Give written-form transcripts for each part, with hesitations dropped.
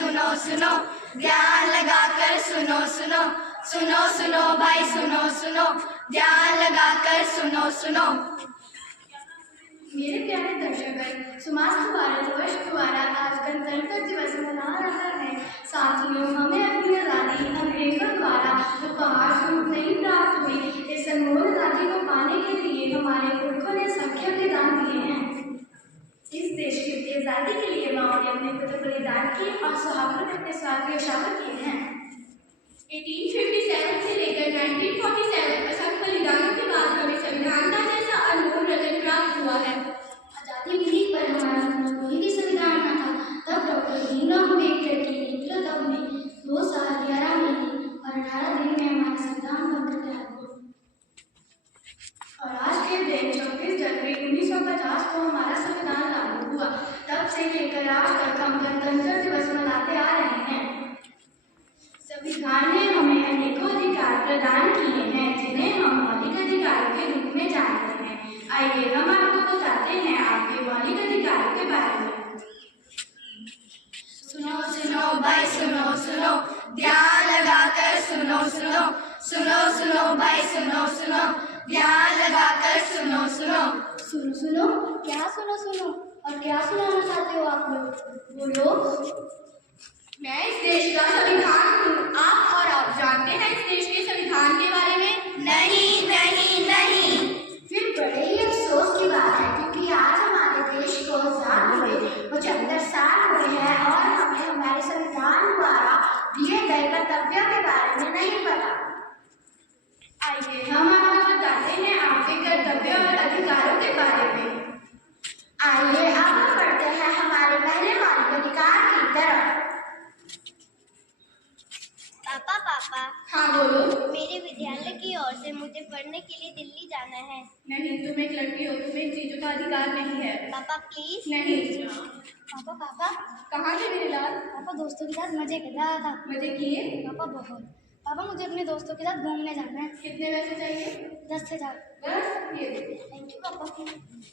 सुनो सुनो, ध्यान लगाकर सुनो सुनो, सुनो सुनो भाई सुनो सुनो, ध्यान लगाकर सुनो सुनो। मेरे प्यारे दर्शक, समाज भारत वर्ष द्वारा आज गणतंत्र दिवस मना रहा है। साथियों, हमें अपनी आज़ादी अंग्रेजों द्वारा उपहार स्वरूप नहीं प्राप्त हुई। इस अनमोल आज़ादी को पाने के लिए हमारे पुरखों ने संख्या के दान दिए हैं। इस देश की आज़ादी के लिए माओ ने अपने पुत्र बलिदान किए और सुहागों ने अपने स्वार्थ न्यौछावर किए हैं। 1857 से लेकर 1947 असंख्य बलिदानों के बाद हमें संविधान का जैसा अनमोल रतन प्राप्त हुआ है। आज़ादी मिली पर हमारा कोई भी संविधान न था। तब डॉक्टर भीमराव अम्बेडकर की नीतियों तब में 2 साल 11 महीने और 18 दिन में हमारा संविधान बनकर तैयार हुआ। और आज के दिन 26 जनवरी 1950 को हमारा संविधान लागू हुआ। तब से लेकर आज तक हम गणतंत्र दिवस मनाते आ रहे हैं। संविधान ने हमें अनेकों अधिकार प्रदान किए हैं, जिन्हें हम मौलिक अधिकारों के रूप में जानते हैं। आइए हम आपको बताते हैं आपके मौलिक अधिकारों के बारे में। सुनो सुनो भाई सुनो सुनो, ध्यान लगाकर सुनो सुनो, सुनो सुनो भाई सुनो सुनो, ध्यान लगाकर सुनो सुनो। सुनो सुनो, क्या सुनो सुनो और क्या सुनाना चाहते हो आप लोग? बोलो। मैं इस देश का संविधान हूँ। आप और आप जानते हैं इस देश के संविधान के बारे में? नहीं नहीं नहीं। फिर बड़े ही अफसोस की बात है, क्योंकि आज हमारे देश को आजाद हुए 75 साल हुए हैं और हमें हमारे संविधान द्वारा दिए गए कर्तव्यों के बारे में नहीं पता। आइए हम आपको बताते हैं आपके कर्तव्यों और अधिकारों के बारे में। आइए अब हम बढ़ते हैं हमारे पहले मौलिक अधिकार की तरफ। पापा पापा। हाँ बोलो। मेरे विद्यालय की ओर से मुझे पढ़ने के लिए दिल्ली जाना है। नहीं, तुम एक लड़की हो, तुम्हें इन चीजों का अधिकार नहीं है। पापा प्लीज। नहीं। पापा पापा। कहाँ थे मेरे लाल? पापा दोस्तों के साथ मजे कर रहा था। मजे किए? पापा बहुत। पापा मुझे अपने दोस्तों के साथ घूमने जाना है। कितने पैसे चाहिए? 10,000। बस ये थैंक यू पापा।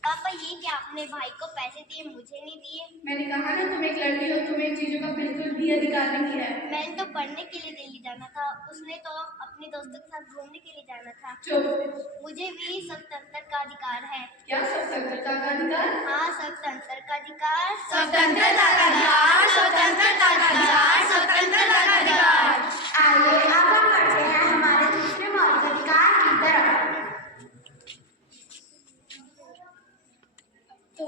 पापा ये क्या आपने भाई को पैसे दिए मुझे नहीं दिए? मैंने कहा ना तुम एक लड़की हो, तुम्हें इन चीजों का बिल्कुल भी अधिकार नहीं है। मैंने तो पढ़ने के लिए दिल्ली जाना था, उसने तो अपने दोस्तों के साथ घूमने के लिए जाना था। चुप। मुझे भी स्वतंत्रता का अधिकार है। क्या स्वतंत्रता का अधिकार? हाँ स्वतंत्रता का अधिकार। स्वतंत्रता का अधिकार, स्वतंत्रता का अधिकार, स्वतंत्रता का अधिकार। आइए अब हम बढ़ते हैं हमारे दूसरे मौलिक अधिकार की तरफ। तो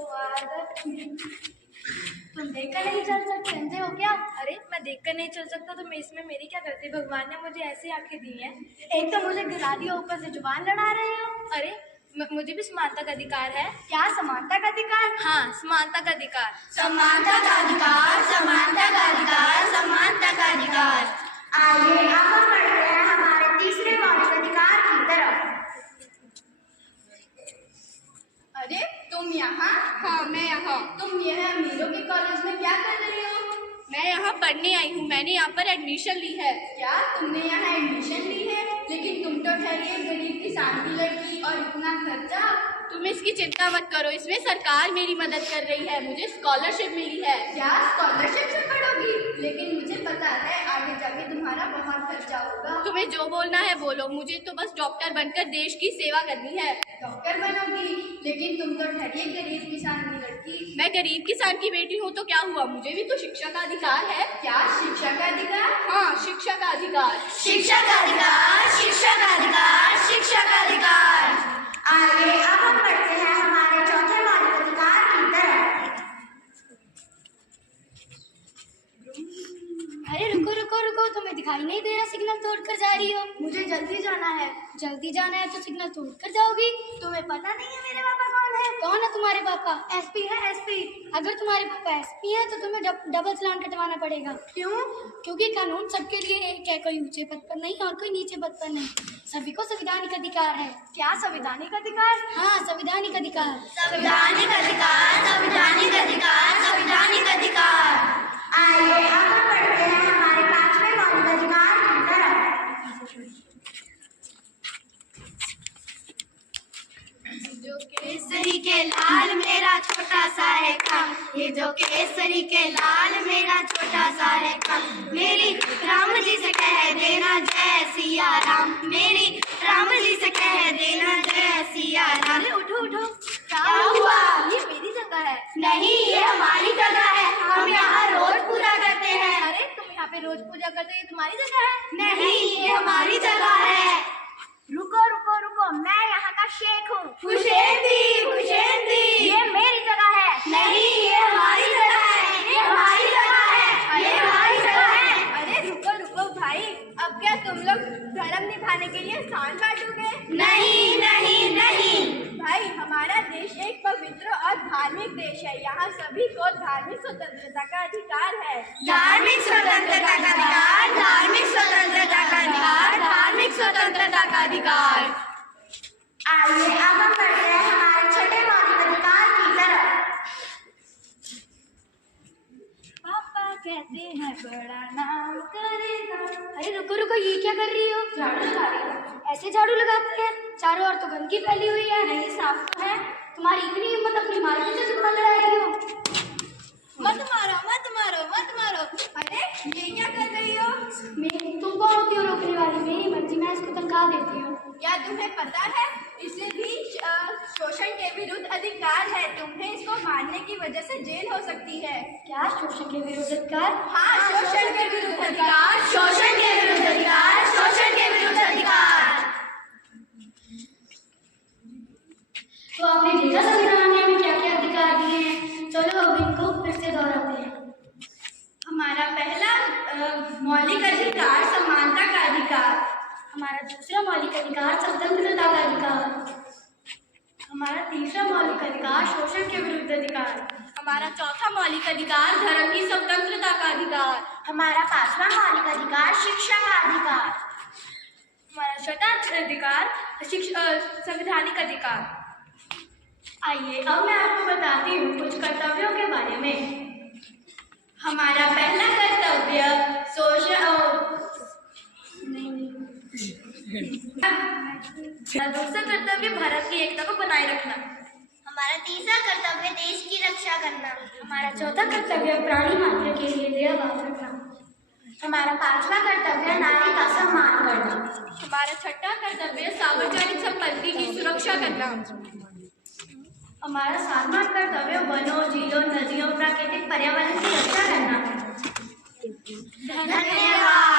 तुम देखकर नहीं चल सकते, समझे हो क्या? अरे मैं देखकर नहीं चल सकता तो मैं इसमें मेरी क्या गलती? भगवान ने मुझे ऐसी आंखें दी हैं। एक तो मुझे गिरा दिया, ऊपर से जुबान लड़ा रहे हो। अरे मुझे भी समानता का अधिकार है। क्या समानता का अधिकार? हाँ समानता का अधिकार। समानता का अधिकार, समानता का अधिकार, समानता का अधिकार। आइए अब हम बढ़ते हैं हमारे तीसरे मौलिक अधिकार की तरफ। अरे तुम यहाँ? हाँ मैं यहाँ। तुम यह अमीरों के कॉलेज में क्या कर रही हो? मैं यहाँ पढ़ने आई हूँ, मैंने यहाँ पर एडमिशन ली है। क्या तुमने यहाँ एडमिशन ली है? लेकिन तुम तो ठहरी एक गरीब किसान की लड़की और इतना खर्चा। तुम इसकी चिंता मत करो, इसमें सरकार मेरी मदद कर रही है, मुझे स्कॉलरशिप मिली है। क्या स्कॉलरशिप से पढ़ोगी? लेकिन मुझे पता है आगे जाके तुम्हारा बहुत खर्चा होगा। तुम्हें जो बोलना है बोलो, मुझे तो बस डॉक्टर बनकर देश की सेवा करनी है। डॉक्टर बनोगी? लेकिन तुम तो ठहरी एक गरीब किसान की लड़की। मैं गरीब किसान की बेटी हूँ तो क्या हुआ, मुझे भी तो शिक्षा का अधिकार है। क्या शिक्षा का अधिकार? हाँ शिक्षा का अधिकार। शिक्षा का अधिकार, शिक्षा का अधिकार, शिक्षा का अधिकार। आइए अब हम बढ़ते हैं हमारे चौथे मौलिक अधिकार की तरफ। अरे रुको रुको रुको, तुम्हें दिखाई नहीं दे रहा सिग्नल तोड़कर जा रही हो? मुझे जल्दी जाना है। जल्दी जाना है तो सिग्नल तोड़कर जाओगी? तुम्हें पता नहीं है मेरे पापा कौन है? कौन है तुम्हारे पापा? एसपी है, एसपी। अगर तुम्हारे पापा एसपी है तो तुम्हें डबल चालान कटवाना पड़ेगा। क्यों? क्योंकि कानून सबके लिए एक है, कोई ऊंचे पद पर नहीं और कोई नीचे पद पर नहीं, सभी को संवैधानिक अधिकार है। क्या संवैधानिक अधिकार? हाँ संवैधानिक अधिकार। संवैधानिक अधिकार, संवैधानिक अधिकार, संवैधानिक अधिकार। आइए अब हम बढ़ते हैं हमारे पांचवें मौलिक अधिकार की तरफ। केसरी के लाल मेरा छोटा सा है काम, ये जो केसरी के लाल मेरा छोटा सा है काम। मेरी राम जी से कह देना जय सिया राम, मेरी राम जी से कह देना जय सिया राम। उठो उठो, क्या हुआ? ये मेरी जगह है। नहीं, ये हमारी जगह है, हम यहाँ रोज पूजा करते हैं। अरे तुम यहाँ पे रोज पूजा करते हो, ये तुम्हारी जगह है। नहीं, ये हमारी जगह है। रुको रुको रुको, मैं यहाँ का शेख हूँ। खुशेंदी, खुशेंदी। ये मेरी जगह है। नहीं, ये हमारी जगह है, ये हमारी जगह है, ये हमारी जगह है। अरे रुको रुको भाई, अब क्या तुम लोग धर्म निभाने के लिए सांड बांटोगे? नहीं नहीं नहीं। भाई हमारा देश एक पवित्र और धार्मिक देश है, यहाँ सभी को धार्मिक स्वतंत्रता का अधिकार है। धार्मिक स्वतंत्रता का अधिकार, धार्मिक स्वतंत्रता का अधिकार, धार्मिक स्वतंत्रता का अधिकार। आइए अब हम बढ़ते हैं हमारे छठे मौलिक अधिकार की तरफ। पापा कहते हैं बड़ा नाम करेगा। अरे रुको रुको, ये क्या कर रही हो? झाड़ू लगा रही हो? ऐसे झाड़ू लगाते हैं? चारों ओर तो गंदगी फैली हुई है। नहीं, साफ तो है। तुम्हारी इतनी हिम्मत अपनी मालकिन से जुबान लड़ा रही हो? मत मारो मत मारो मत मारो। अरे ये क्या कर रही हो? तुम कौन होती हो रोकने वाली? मेरी मर्जी, मैं इसको तनख्वाह देती हूँ। क्या तुम्हें पता है इसे भी शोषण के विरुद्ध अधिकार है, तुम्हें इसको मानने की वजह से जेल हो सकती है। क्या शोषण के विरुद्ध अधिकार? हाँ, शोषण के विरुद्ध अधिकार, शोषण के विरुद्ध अधिकार, शोषण के विरुद्ध अधिकार। तो आपने देखा संविधान में हमें क्या क्या अधिकार दिए हैं। चलो अब इनको फिर से दोहराते हैं। हमारा पहला मौलिक अधिकार समानता का अधिकार। हमारा दूसरा मौलिक अधिकार स्वतंत्रता का अधिकार। हमारा तीसरा मौलिक अधिकार शोषण के विरुद्ध अधिकार। हमारा चौथा मौलिक अधिकार धर्म की स्वतंत्रता का अधिकार। हमारा पांचवा मौलिक अधिकार शिक्षा का अधिकार। हमारा छठा अधिकार संवैधानिक अधिकार। आइए अब मैं आपको बताती हूँ कुछ कर्तव्यों के बारे में। हमारा पहला कर्तव्य दूसरा कर्तव्य भारत की एकता को बनाए रखना। हमारा तीसरा कर्तव्य देश की रक्षा करना। हमारा चौथा कर्तव्य प्राणी मात्र के लिए दया भाव रखना। हमारा पांचवा कर्तव्य नारी का सम्मान करना। हमारा छठा कर्तव्य सार्वजनिक संपत्ति की सुरक्षा करना। हमारा सातवां कर्तव्य वनों, झीलों, नदियों, प्राकृतिक पर्यावरण की रक्षा करना। धन्यवाद।